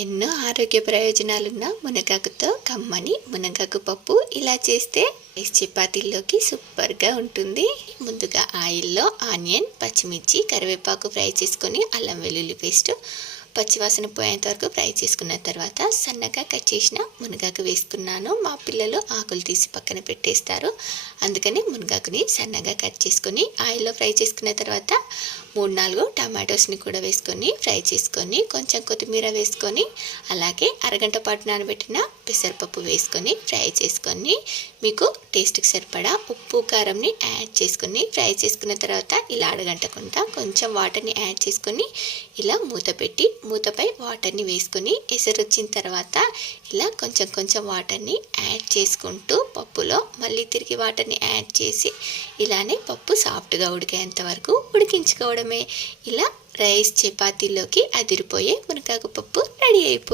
ఎన్నో ఆరోగ్య ప్రయోజనాలున్న మునగాకుతో కమ్మని మునగాకు పప్పు ఇలా చేస్తే రైస్ చపాతీల్లోకి సూపర్గా ఉంటుంది. ముందుగా ఆయిల్లో ఆనియన్, పచ్చిమిర్చి, కరివేపాకు ఫ్రై చేసుకొని అల్లం వెల్లుల్లి పేస్ట్ పచ్చివాసన పోయేంత వరకు ఫ్రై చేసుకున్న తర్వాత సన్నగా కట్ చేసిన మునగాకు వేసుకున్నాను. మా పిల్లలు ఆకులు తీసి పక్కన పెట్టేస్తారు, అందుకని మునగాకుని సన్నగా కట్ చేసుకొని ఆయిల్లో ఫ్రై చేసుకున్న తర్వాత 3-4 టమాటోస్ని కూడా వేసుకొని ఫ్రై చేసుకొని కొంచెం కొత్తిమీర వేసుకొని అలాగే అరగంట పాటు నానబెట్టిన పెసరపప్పు వేసుకొని ఫ్రై చేసుకొని మీకు టేస్ట్కి సరిపడా ఉప్పు కారంని యాడ్ చేసుకొని ఫ్రై చేసుకున్న తర్వాత ఇలా అడగంటకుండా కొంచెం వాటర్ని యాడ్ చేసుకొని ఇలా మూతపై వాటర్ని వేసుకొని ఎసరు వచ్చిన తర్వాత ఇలా కొంచెం వాటర్ని యాడ్ చేసుకుంటూ పప్పులో మళ్ళీ తిరిగి వాటర్ని యాడ్ చేసి ఇలానే పప్పు సాఫ్ట్గా ఉడికేంత వరకు ఉడికించుకోవడమే. ఇలా రైస్ చపాతీలోకి అదిరిపోయే మునగాకు పప్పు రెడీ అయిపోయింది.